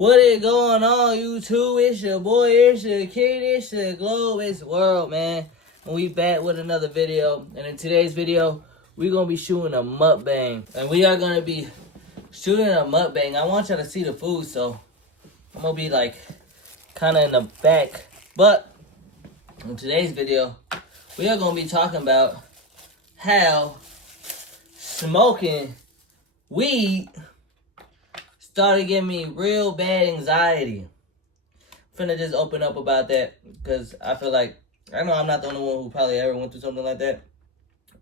What is going on, YouTube? It's your boy, it's your kid, it's your globe, it's the world, man. And we back with another video. And in today's video, we're going to be shooting a mukbang. And we are going to be shooting a mukbang. I want y'all to see the food, so I'm going to be like kind of in the back. But in today's video, we are going to be talking about how smoking weed started giving me real bad anxiety. I'm finna just open up about that because I feel like, I know I'm not the only one who probably ever went through something like that.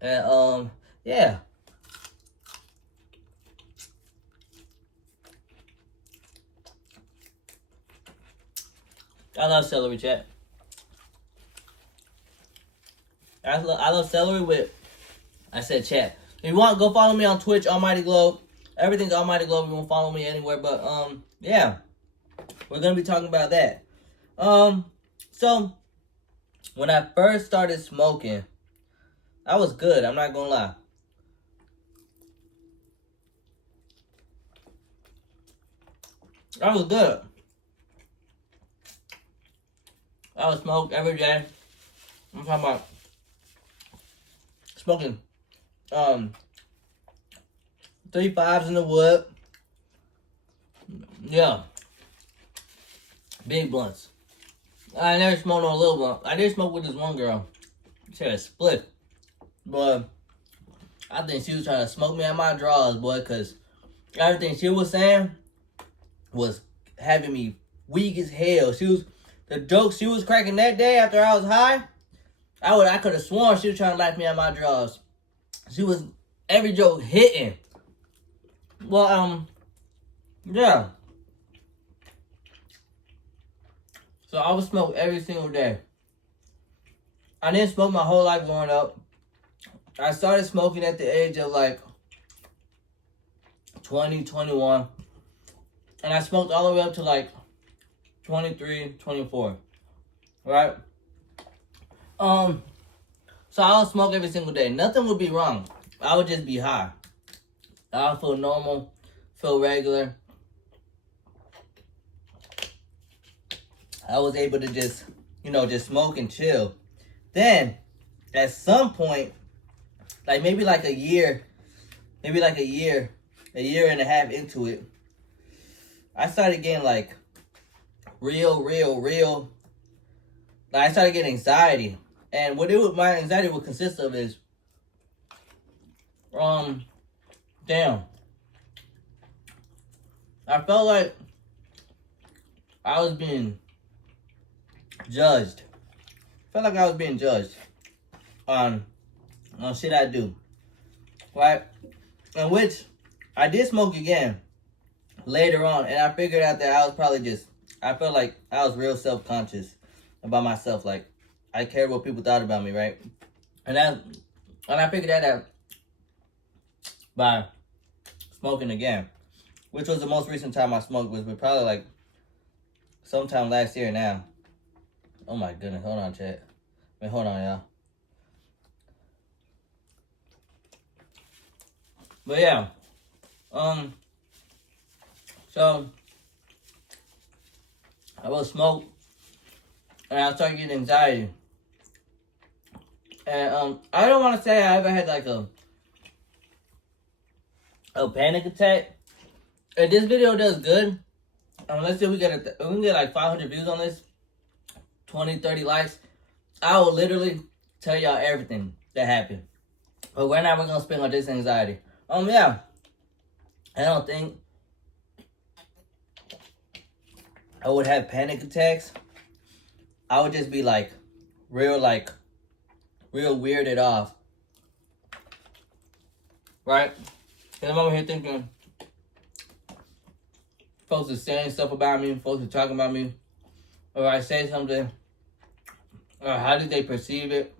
And, yeah. I love celery, chat. I love celery with, I said chat. If you want, go follow me on Twitch, AlmightyGlobe. Everything's AlmightyGlobe. You won't follow me anywhere, but yeah, we're gonna be talking about that. So when I first started smoking, I was good. I'm not gonna lie. I was good. I would smoke every day. I'm talking about smoking 3 5s in the wood. Yeah. Big blunts. I never smoked no little blunt. I did smoke with this one girl. She had a split. But I think she was trying to smoke me out my drawers, boy, because everything she was saying was having me weak as hell. The jokes she was cracking that day after I was high, I could have sworn she was trying to laugh me out my drawers. Every joke hitting. Well, yeah. So I would smoke every single day. I didn't smoke my whole life growing up. I started smoking at the age of like 20, 21. And I smoked all the way up to like 23, 24. Right? So I would smoke every single day. Nothing would be wrong. I would just be high. I would feel normal, feel regular. I was able to just smoke and chill. Then, at some point, like maybe like a year and a half into it, I started getting like real. Like I started getting anxiety. And my anxiety would consist of is, damn. I felt like I was being judged. On shit I do. Right? In which I did smoke again later on, and I figured out that I felt like I was real self-conscious about myself. Like, I cared what people thought about me, right? And I figured that out by smoking again, which was the most recent time I smoked, was probably like sometime last year now. Oh my goodness, hold on, chat. Hold on, y'all. But yeah, so I would smoke, and I started getting anxiety. And I don't want to say I ever had like a panic attack. If this video does good, let's say we can get like 500 views on this, 20, 30 likes, I will literally tell y'all everything that happened. But right now we're gonna spend on this anxiety. Yeah, I don't think I would have panic attacks. I would just be like real weirded off, right? And I'm over here thinking, folks are saying stuff about me, folks are talking about me, or I say something, or how did they perceive it?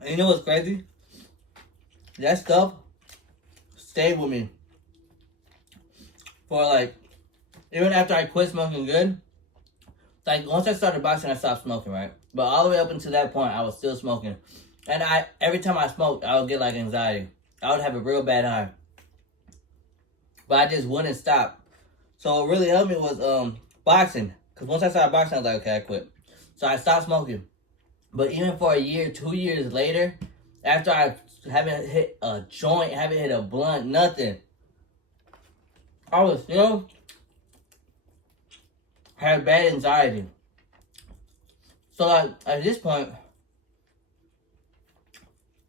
And you know what's crazy? That stuff stayed with me for like, even after I quit smoking good. Like, once I started boxing, I stopped smoking, right? But all the way up until that point, I was still smoking. And every time I smoked, I would get like anxiety. I would have a real bad high. But I just wouldn't stop. So what really helped me was boxing. Because once I started boxing, I was like, okay, I quit. So I stopped smoking. But even for a year, 2 years later, after I haven't hit a joint, haven't hit a blunt, nothing, I was still had bad anxiety. So like at this point,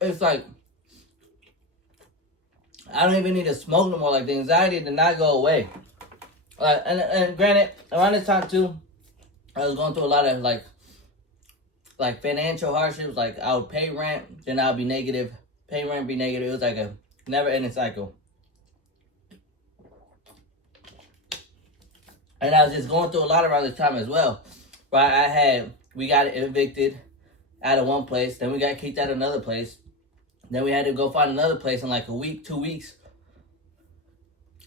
it's like I don't even need to smoke no more. Like the anxiety did not go away. And granted, around this time too, I was going through a lot of like financial hardships. Like I would pay rent, then I'll be negative. Pay rent, be negative. It was like a never-ending cycle. And I was just going through a lot around this time as well. Right, we got evicted out of one place, then we got kicked out of another place. Then we had to go find another place in like a week, 2 weeks.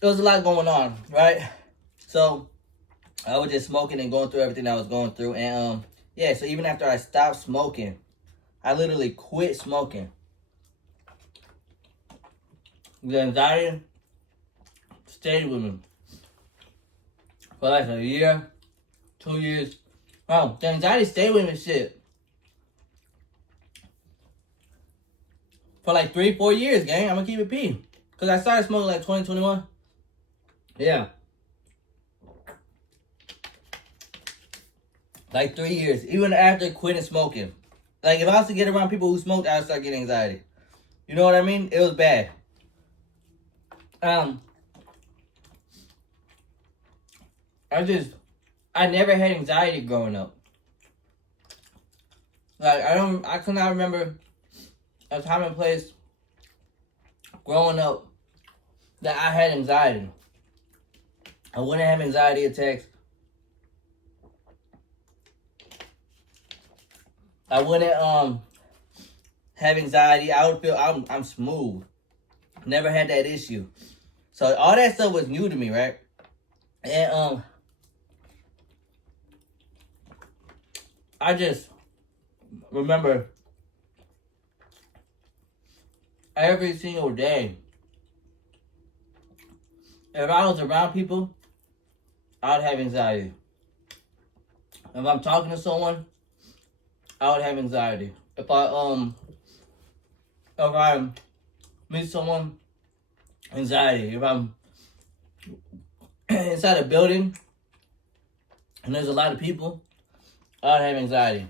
There was a lot going on, right? So I was just smoking and going through everything I was going through. And yeah, so even after I stopped smoking, I literally quit smoking. The anxiety stayed with me for like a year, 2 years. Bro, the anxiety stayed with me shit for like 3-4 years, gang. I'm gonna keep it P. Cause I started smoking like 2021. Yeah. Like 3 years. Even after quitting smoking. Like if I was to get around people who smoked, I would start getting anxiety. You know what I mean? It was bad. I never had anxiety growing up. Like I could not remember a time and place growing up that I had anxiety. I wouldn't have anxiety attacks. I wouldn't have anxiety. I would feel I'm smooth. Never had that issue. So all that stuff was new to me, right? And I just remember every single day, if I was around people, I would have anxiety. If I'm talking to someone, I would have anxiety. If I meet someone, anxiety. If I'm inside a building and there's a lot of people, I would have anxiety.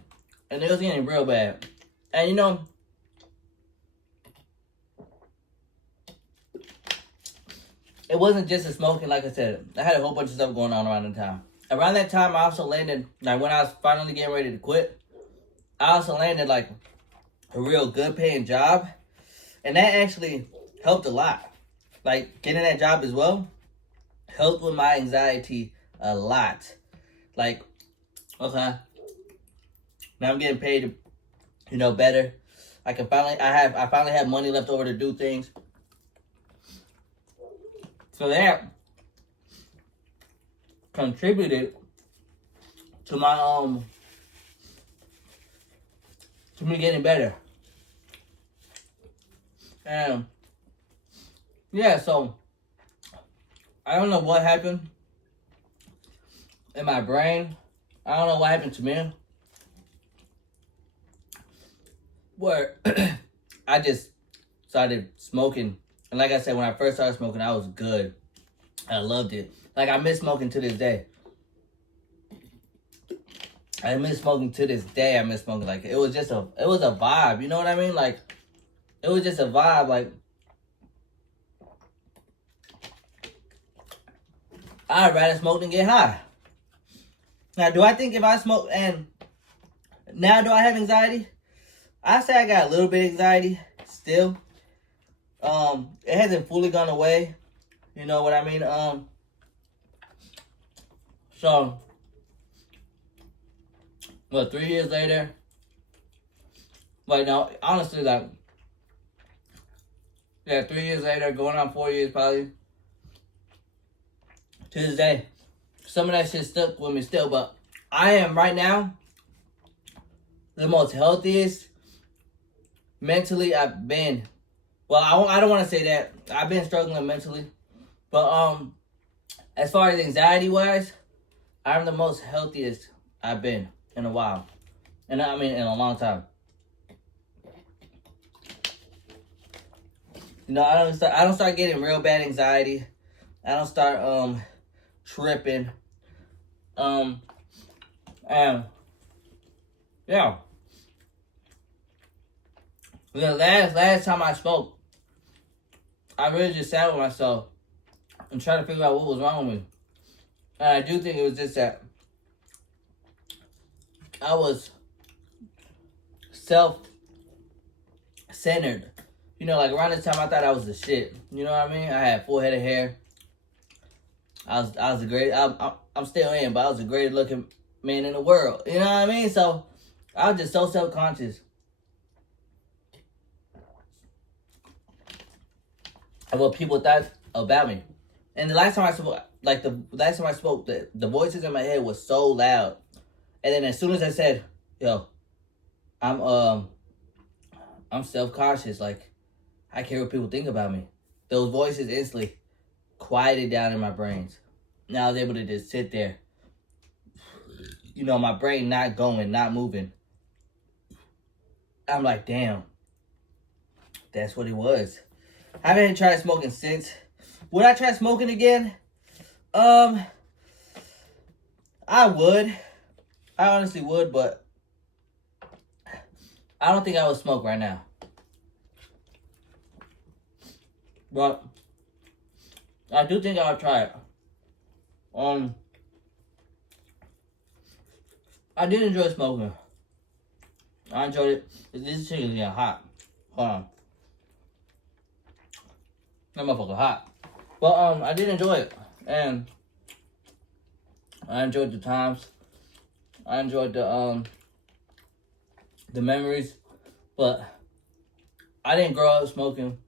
And it was getting real bad. And you know, it wasn't just the smoking, like I said. I had a whole bunch of stuff going on around the time. Around that time, I also landed, like when I was finally getting ready to quit, I also landed like a real good paying job. And that actually helped a lot. Like getting that job as well helped with my anxiety a lot. Like, okay, now I'm getting paid, you know, better. I finally have money left over to do things. So that contributed to my to me getting better. And yeah, so I don't know what happened in my brain. I don't know what happened to me, where I just started smoking. And like I said, when I first started smoking, I was good. I loved it. Like I miss smoking to this day. I miss smoking to this day. I miss smoking. Like it was a vibe. You know what I mean? Like it was just a vibe. Like I'd rather smoke than get high. Now, do I think if I smoke and now do I have anxiety? I say I got a little bit of anxiety still. It hasn't fully gone away. You know what I mean? So, well, 3 years later, like, no, honestly, like, yeah, 3 years later, going on 4 years probably, to this day, some of that shit stuck with me still, but I am right now the most healthiest mentally I've been. Well, I don't want to say that. I've been struggling mentally, but as far as anxiety-wise, I'm the most healthiest I've been in a while. And I mean, in a long time. You know, I don't start getting real bad anxiety. I don't start tripping. And yeah. The last time I spoke, I really just sat with myself and tried to figure out what was wrong with me. And I do think it was just that I was self-centered. You know, like around this time I thought I was the shit. You know what I mean? I had full head of hair. I was the great. I'm still in, but I was the greatest looking man in the world. You know what I mean? So I was just so self-conscious of what people thought about me. And the last time I spoke, the voices in my head was so loud. And then as soon as I said, "Yo, I'm self-conscious. Like, I care what people think about me," those voices instantly quieted down in my brains. Now I was able to just sit there. You know, my brain not going, not moving. I'm like, damn. That's what it was. I haven't tried smoking since. Would I try smoking again? I would. I honestly would, but I don't think I would smoke right now. But I do think I would try it. I did enjoy smoking. I enjoyed it. This chicken is getting hot. Hold on. That motherfucker hot. But I did enjoy it. And I enjoyed the times. I enjoyed the memories. But I didn't grow up smoking.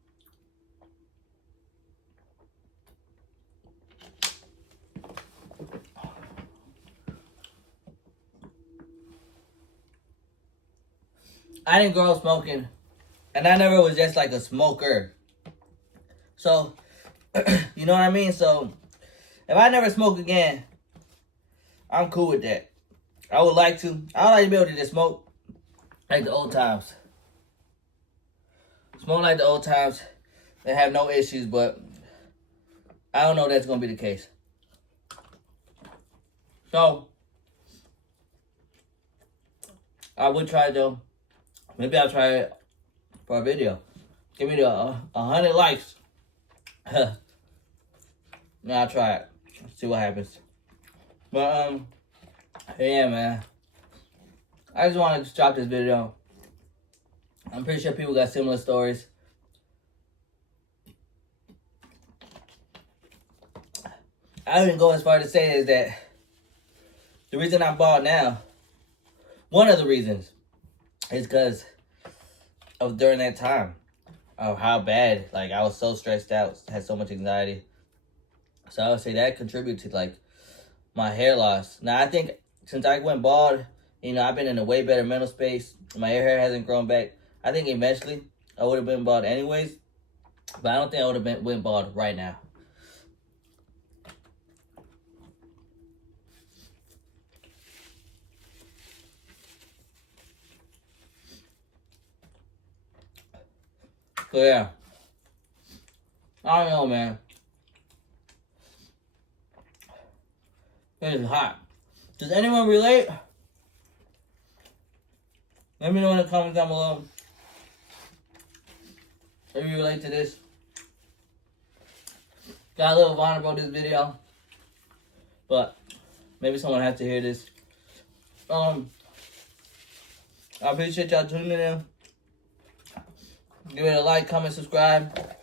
I didn't grow up smoking, and I never was just like a smoker. So, you know what I mean? So, if I never smoke again, I'm cool with that. I would like to be able to just smoke like the old times. Smoke like the old times and have no issues, but I don't know if that's going to be the case. So, I would try though. Maybe I'll try it for a video. Give me the 100 likes. Now I'll try it. See what happens. But yeah, man. I just wanted to drop this video. I'm pretty sure people got similar stories. I wouldn't go as far to say is that the reason I'm bald now, one of the reasons, is because of during that time of how bad, like I was so stressed out, had so much anxiety. So I would say that contributed to like my hair loss. Now I think since I went bald, you know, I've been in a way better mental space. My hair hasn't grown back. I think eventually I would have been bald anyways, but I don't think I would have went bald right now. So yeah, I don't know, man. It is hot. Does anyone relate? Let me know in the comments down below if you relate to this. Got a little vulnerable this video, but maybe someone has to hear this. I appreciate y'all tuning in. Give it a like, comment, subscribe.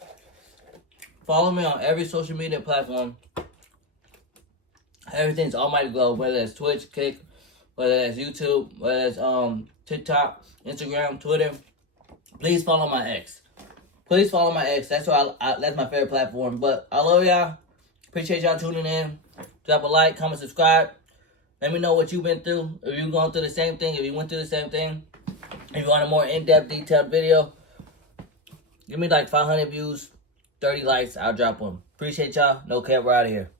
Follow me on every social media platform. Everything's AlmightyGlobe, whether it's Twitch, Kick, whether it's YouTube, whether it's TikTok, Instagram, Twitter. Please follow my ex. Please follow my ex. That's why that's my favorite platform. But I love y'all. Appreciate y'all tuning in. Drop a like, comment, subscribe. Let me know what you've been through. If you're going through the same thing, if you went through the same thing. If you want a more in-depth, detailed video, give me like 500 views, 30 likes, I'll drop one. Appreciate y'all. No cap, we're out of here.